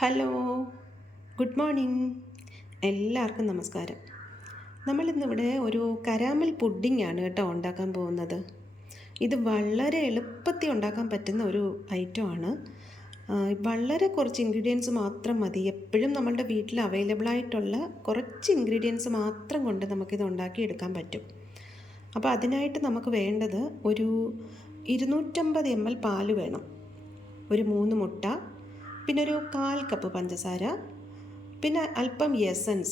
Hello, good morning. എല്ലാവർക്കും നമസ്കാരം. നമ്മളിന്നിവിടെ ഒരു കരാമൽ പുഡിംഗ് ആണ് കേട്ടോ ഉണ്ടാക്കാൻ പോകുന്നത്. ഇത് വളരെ എളുപ്പത്തിൽ ഉണ്ടാക്കാൻ പറ്റുന്ന ഒരു ഐറ്റമാണ്. വളരെ കുറച്ച് ഇൻഗ്രീഡിയൻസ് മാത്രം മതി. എപ്പോഴും നമ്മളുടെ വീട്ടിൽ അവൈലബിൾ ആയിട്ടുള്ള കുറച്ച് ഇൻഗ്രീഡിയൻസ് മാത്രം കൊണ്ട് നമുക്കിത് ഉണ്ടാക്കിയെടുക്കാൻ പറ്റും. അപ്പോൾ അതിനായിട്ട് നമുക്ക് വേണ്ടത് ഒരു 250 ml പാല് വേണം, ഒരു 3 മുട്ട, പിന്നെ ഒരു 1/4 കപ്പ് പഞ്ചസാര, പിന്നെ അല്പം എസൻസ്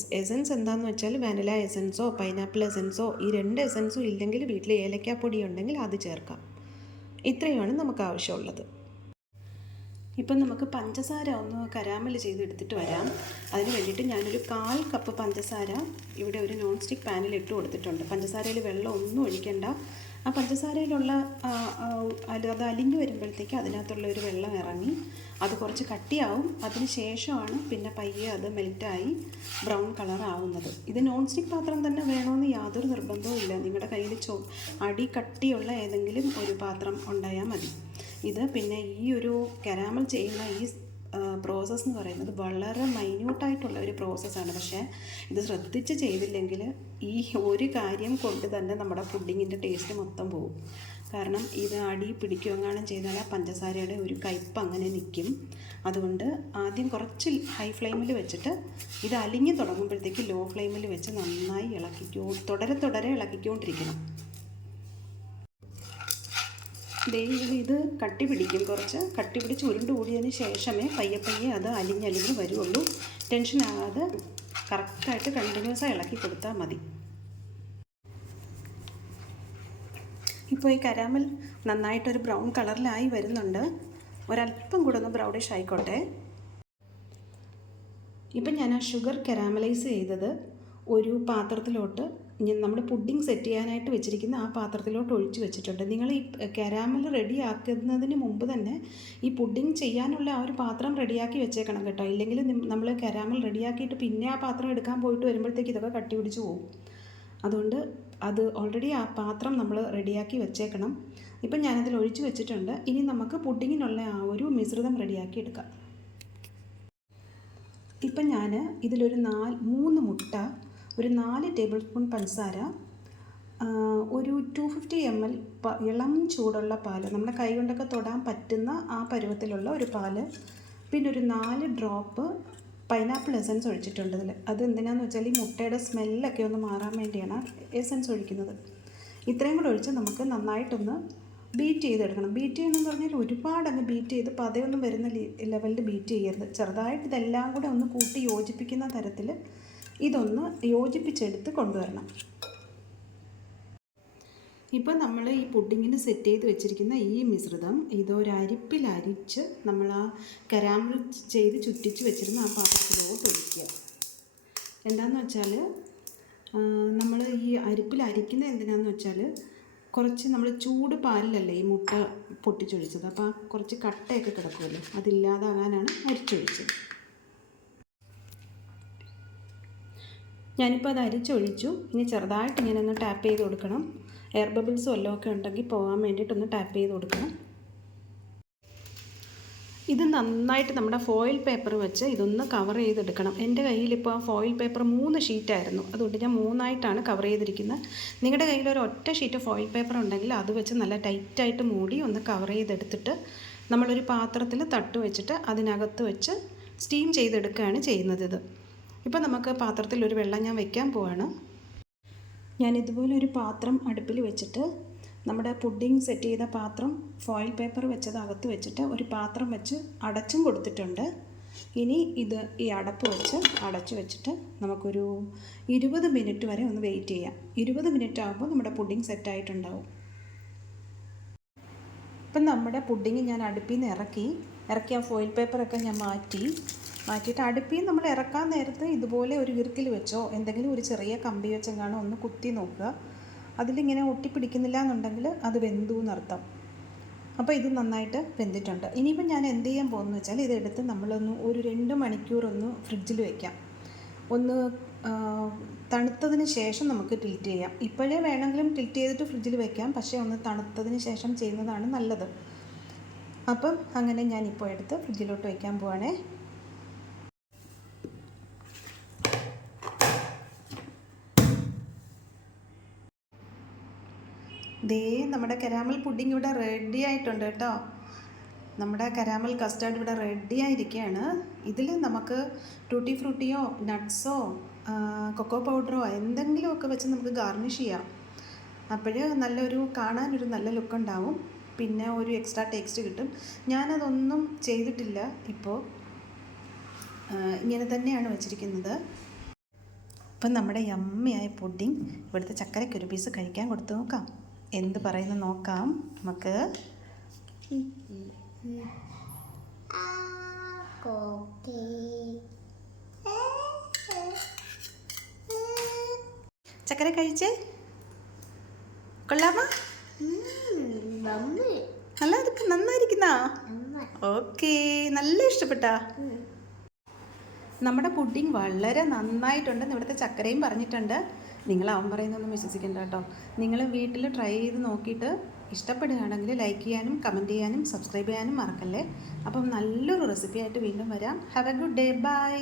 എന്താണെന്ന് വെച്ചാൽ വാനില എസൻസോ പൈനാപ്പിൾ എസൻസോ, ഈ 2 എസൻസും ഇല്ലെങ്കിൽ വീട്ടിൽ ഏലക്കാപ്പൊടി ഉണ്ടെങ്കിൽ അത് ചേർക്കാം. ഇത്രയുമാണ് നമുക്ക് ആവശ്യമുള്ളത്. ഇപ്പം നമുക്ക് പഞ്ചസാര ഒന്ന് കരാമൽ ചെയ്തെടുത്തിട്ട് വരാം. അതിന് വേണ്ടിയിട്ട് ഞാനൊരു 1/4 കപ്പ് പഞ്ചസാര ഇവിടെ ഒരു നോൺ സ്റ്റിക്ക് പാനിൽ ഇട്ട് കൊടുത്തിട്ടുണ്ട്. പഞ്ചസാരയിൽ വെള്ളം ഒന്നും ഒഴിക്കേണ്ട. ആ പഞ്ചസാരയിലുള്ള അത് അലിഞ്ഞു വരുമ്പോഴത്തേക്ക് അതിനകത്തുള്ള ഒരു വെള്ളം ഇറങ്ങി അത് കുറച്ച് കട്ടിയാവും. അതിന് ശേഷമാണ് പിന്നെ പയ്യെ അത് മെൽറ്റായി ബ്രൗൺ കളർ ആവുന്നത്. ഇത് നോൺ സ്റ്റിക്ക് പാത്രം തന്നെ വേണമെന്ന് യാതൊരു നിർബന്ധവും ഇല്ല. നിങ്ങളുടെ കയ്യിൽ അടി കട്ടിയുള്ള ഏതെങ്കിലും ഒരു പാത്രം ഉണ്ടായാൽ മതി. ഇത് പിന്നെ ഈ ഒരു കരാമൽ ചെയ്യുന്ന ഈ പ്രോസസ്സ് എന്ന് പറയുന്നത് വളരെ മൈന്യൂട്ടായിട്ടുള്ള ഒരു പ്രോസസ്സാണ്. പക്ഷേ ഇത് ശ്രദ്ധിച്ച് ചെയ്തില്ലെങ്കിൽ ഈ ഒരു കാര്യം കൊണ്ട് തന്നെ നമ്മുടെ പുഡിങ്ങിൻ്റെ ടേസ്റ്റ് മൊത്തം പോകും. കാരണം ഇത് അടി പിടിക്കുകയെങ്ങാനും ചെയ്താൽ ആ പഞ്ചസാരയുടെ ഒരു കയ്പ്പ് അങ്ങനെ നിൽക്കും. അതുകൊണ്ട് ആദ്യം കുറച്ച് ഹൈ ഫ്ലെയിമിൽ വെച്ചിട്ട് ഇത് അലിഞ്ഞ് തുടങ്ങുമ്പോഴത്തേക്ക് ലോ ഫ്ലെയിമിൽ വെച്ച് നന്നായി തുടരെ ഇളക്കിക്കൊണ്ടിരിക്കണം. ഇത് കട്ടി പിടിക്കും. കുറച്ച് കട്ടി പിടിച്ച് ഉരുണ്ട് കൂടിയതിന് ശേഷമേ പയ്യെ അത് അലിഞ്ഞ് വരുള്ളൂ. ടെൻഷൻ ആകാതെ കറക്റ്റായിട്ട് കണ്ടിന്യൂസായി ഇളക്കി കൊടുത്താൽ മതി. ഇപ്പോൾ ഈ കരാമൽ നന്നായിട്ടൊരു ബ്രൗൺ കളറിലായി വരുന്നുണ്ട്. ഒരല്പം കൂടെ ഒന്ന് ബ്രൗണിഷ് ആയിക്കോട്ടെ. ഇപ്പം ഞാൻ ആ ഷുഗർ കരാമലൈസ് ചെയ്തത് ഒരു പാത്രത്തിലോട്ട് നമ്മൾ പുഡിംഗ് സെറ്റ് ചെയ്യാനായിട്ട് വെച്ചിരിക്കുന്ന ആ പാത്രത്തിലോട്ട് ഒഴിച്ച് വെച്ചിട്ടുണ്ട്. നിങ്ങൾ ഈ കരാമൽ റെഡി ആക്കുന്നതിന് മുമ്പ് തന്നെ ഈ പുഡിംഗ് ചെയ്യാനുള്ള ആ ഒരു പാത്രം റെഡിയാക്കി വെച്ചേക്കണം കേട്ടോ. ഇല്ലെങ്കിൽ നമ്മൾ കരാമൽ റെഡിയാക്കിയിട്ട് പിന്നെ ആ പാത്രം എടുക്കാൻ പോയിട്ട് വരുമ്പോഴത്തേക്ക് ഇതൊക്കെ കട്ടി പിടിച്ച് പോകും. അതുകൊണ്ട് അത് ഓൾറെഡി ആ പാത്രം നമ്മൾ റെഡിയാക്കി വെച്ചേക്കണം. ഇപ്പം ഞാനതിൽ ഒഴിച്ച് വെച്ചിട്ടുണ്ട്. ഇനി നമുക്ക് പുഡിങ്ങിനുള്ള ആ ഒരു മിശ്രിതം റെഡിയാക്കി എടുക്കാം. ഇപ്പം ഞാൻ ഇതിലൊരു 3 മുട്ട, ഒരു 4 ടേബിൾ സ്പൂൺ പഞ്ചസാര, ഒരു 250 ml ഇളം ചൂടുള്ള പാല്, നമ്മുടെ കൈ കൊണ്ടൊക്കെ തൊടാൻ പറ്റുന്ന ആ പരുവത്തിലുള്ള ഒരു പാല്, പിന്നെ ഒരു 4 ഡ്രോപ്പ് പൈനാപ്പിൾ എസൻസ് ഒഴിച്ചിട്ടുണ്ട് ഇതിൽ. അത് എന്തിനാന്ന് വെച്ചാൽ ഈ മുട്ടയുടെ സ്മെല്ലൊക്കെ ഒന്ന് മാറാൻ വേണ്ടിയാണ് എസൻസ് ഒഴിക്കുന്നത്. ഇത്രയും കൂടെ ഒഴിച്ച് നമുക്ക് നന്നായിട്ടൊന്ന് ബീറ്റ് ചെയ്തെടുക്കണം. ബീറ്റ് ചെയ്യണമെന്ന് പറഞ്ഞാൽ ഒരുപാടങ്ങ് ബീറ്റ് ചെയ്ത് പതയൊന്നും വരുന്ന ലെവലിൽ ബീറ്റ് ചെയ്യരുത്. ചെറുതായിട്ട് ഇതെല്ലാം കൂടെ ഒന്ന് കൂട്ടി യോജിപ്പിക്കുന്ന തരത്തിൽ ഇതൊന്ന് യോജിപ്പിച്ചെടുത്ത് കൊണ്ടുവരണം. ഇപ്പം നമ്മൾ ഈ പുഡിങ്ങിന് സെറ്റ് ചെയ്ത് വെച്ചിരിക്കുന്ന ഈ മിശ്രിതം ഇതൊരു അരിപ്പിൽ അരിച്ച് നമ്മൾ ആ കരാമൽ ചെയ്ത് ചുറ്റിച്ച് വെച്ചിരുന്ന ആ പാത്രത്തിലോട്ട് ഒഴിക്കുക. എന്താണെന്ന് വെച്ചാൽ നമ്മൾ ഈ അരിപ്പിൽ അരിക്കുന്നത് എന്തിനാണെന്ന് വെച്ചാൽ കുറച്ച് നമ്മൾ ചൂട് പാലിലല്ലേ ഈ മുട്ട പൊട്ടിച്ചൊഴിച്ചത്. അപ്പോൾ കുറച്ച് കട്ടയൊക്കെ കിടക്കുമല്ലോ, അതില്ലാതാകാനാണ് അരിച്ചൊഴിച്ചത്. ഞാനിപ്പോൾ അത് അരിച്ചൊഴിച്ചു. ഇനി ചെറുതായിട്ട് ഇങ്ങനെ ഒന്ന് ടാപ്പ് ചെയ്ത് കൊടുക്കണം. എയർ ബബിൾസ് വല്ലതൊക്കെ ഉണ്ടെങ്കിൽ പോകാൻ വേണ്ടിയിട്ടൊന്ന് ടാപ്പ് ചെയ്ത് കൊടുക്കണം. ഇത് നന്നായിട്ട് നമ്മുടെ ഫോയിൽ പേപ്പർ വെച്ച് ഇതൊന്ന് കവർ ചെയ്തെടുക്കണം. എൻ്റെ കയ്യിലിപ്പോൾ ആ ഫോയിൽ പേപ്പർ 3 ഷീറ്റായിരുന്നു. അതുകൊണ്ട് ഞാൻ 3ആയിട്ടാണ് കവർ ചെയ്തിരിക്കുന്നത്. നിങ്ങളുടെ കയ്യിൽ ഒരു ഒറ്റ ഷീറ്റ് ഫോയിൽ പേപ്പർ ഉണ്ടെങ്കിൽ അത് വെച്ച് നല്ല ടൈറ്റായിട്ട് മൂടി ഒന്ന് കവർ ചെയ്തെടുത്തിട്ട് നമ്മളൊരു പാത്രത്തിൽ തട്ട് വെച്ചിട്ട് അതിനകത്ത് വെച്ച് സ്റ്റീം ചെയ്തെടുക്കുകയാണ് ചെയ്യുന്നത്. ഇപ്പോൾ നമുക്ക് പാത്രത്തിൽ ഒരു വെള്ളം ഞാൻ വയ്ക്കാൻ പോവാണ്. ഞാൻ ഇതുപോലെ ഒരു പാത്രം അടുപ്പിൽ വെച്ചിട്ട് നമ്മുടെ പുഡിംഗ് സെറ്റ് ചെയ്ത പാത്രം ഫോയിൽ പേപ്പർ വെച്ചത് അകത്ത് വെച്ചിട്ട് ഒരു പാത്രം വെച്ച് അടച്ചും കൊടുത്തിട്ടുണ്ട്. ഇനി ഈ അടപ്പ് വെച്ച് അടച്ചു വെച്ചിട്ട് നമുക്കൊരു 20 മിനിറ്റ് വരെ ഒന്ന് വെയിറ്റ് ചെയ്യാം. 20 മിനിറ്റ് ആകുമ്പോൾ നമ്മുടെ പുഡിംഗ് സെറ്റായിട്ടുണ്ടാവും. ഇപ്പം നമ്മുടെ പുഡിംഗ് ഞാൻ അടുപ്പിൽ നിന്ന് ഇറക്കി ആ ഫോയിൽ പേപ്പറൊക്കെ ഞാൻ മാറ്റിയിട്ട് അടുപ്പിൽ നമ്മൾ ഇറക്കാൻ നേരത്ത് ഇതുപോലെ ഒരു ഇറുക്കിൽ വെച്ചോ എന്തെങ്കിലും ഒരു ചെറിയ കമ്പി വെച്ചെങ്ങാണോ ഒന്ന് കുത്തി നോക്കുക. അതിലിങ്ങനെ ഒട്ടിപ്പിടിക്കുന്നില്ല എന്നുണ്ടെങ്കിൽ അത് വെന്തു എന്നർത്ഥം. അപ്പോൾ ഇത് നന്നായിട്ട് വെന്തിട്ടുണ്ട്. ഇനിയിപ്പോൾ ഞാൻ എന്ത് ചെയ്യാൻ പോകുന്നത് വെച്ചാൽ ഇതെടുത്ത് നമ്മളൊന്ന് ഒരു 2 മണിക്കൂർ ഒന്ന് ഫ്രിഡ്ജിൽ വയ്ക്കാം. ഒന്ന് തണുത്തതിന് ശേഷം നമുക്ക് ടിൽറ്റ് ചെയ്യാം. ഇപ്പോഴേ വേണമെങ്കിലും ടിൽറ്റ് ചെയ്തിട്ട് ഫ്രിഡ്ജിൽ വയ്ക്കാം, പക്ഷേ ഒന്ന് തണുത്തതിന് ശേഷം ചെയ്യുന്നതാണ് നല്ലത്. അപ്പം അങ്ങനെ ഞാനിപ്പോൾ എടുത്ത് ഫ്രിഡ്ജിലോട്ട് വയ്ക്കാൻ പോവാണേ. ദേ നമ്മുടെ കരാമൽ പുഡിംഗ് ഇവിടെ റെഡി ആയിട്ടുണ്ട് കേട്ടോ. നമ്മുടെ കരാമൽ കസ്റ്റാർഡ് ഇവിടെ റെഡി ആയിരിക്കുകയാണ്. ഇതിൽ നമുക്ക് ടൂട്ടി ഫ്രൂട്ടിയോ നട്ട്സോ കൊക്കോ പൗഡറോ എന്തെങ്കിലുമൊക്കെ വെച്ച് നമുക്ക് ഗാർണിഷ് ചെയ്യാം. അപ്പോൾ നല്ലൊരു കാണാനൊരു നല്ല ലുക്ക് ഉണ്ടാവും, പിന്നെ ഒരു എക്സ്ട്രാ ടേസ്റ്റ് കിട്ടും. ഞാനതൊന്നും ചെയ്തിട്ടില്ല, ഇപ്പോൾ ഇങ്ങനെ തന്നെയാണ് വെച്ചിരിക്കുന്നത്. അപ്പം നമ്മുടെ യമ്മിയായ പുഡിംഗ് ഇവിടുത്തെ ചക്കരയ്ക്ക് ഒരു പീസ് കഴിക്കാൻ കൊടുത്തു നോക്കാം. എന്ത് പറയുന്നു നോക്കാം നമുക്ക്. ചക്കര കഴിച്ചേ, കൊള്ളാമോ? നല്ല അതൊക്കെ നന്നായിരിക്കുന്ന. ഓക്കേ, നല്ല ഇഷ്ടപ്പെട്ടാ? നമ്മുടെ പുഡിംഗ് വളരെ നന്നായിട്ടുണ്ടെന്ന് ഇവിടുത്തെ ചക്കരയും പറഞ്ഞിട്ടുണ്ട്. നിങ്ങൾ അവൻ പറയുന്നൊന്നും വിശ്വസിക്കേണ്ട കേട്ടോ. നിങ്ങൾ വീട്ടിൽ ട്രൈ ചെയ്ത് നോക്കിയിട്ട് ഇഷ്ടപ്പെടുകയാണെങ്കിൽ ലൈക്ക് ചെയ്യാനും കമൻറ്റ് ചെയ്യാനും സബ്സ്ക്രൈബ് ചെയ്യാനും മറക്കല്ലേ. അപ്പം നല്ലൊരു റെസിപ്പി ആയിട്ട് വീണ്ടും വരാം. Have a good day, by.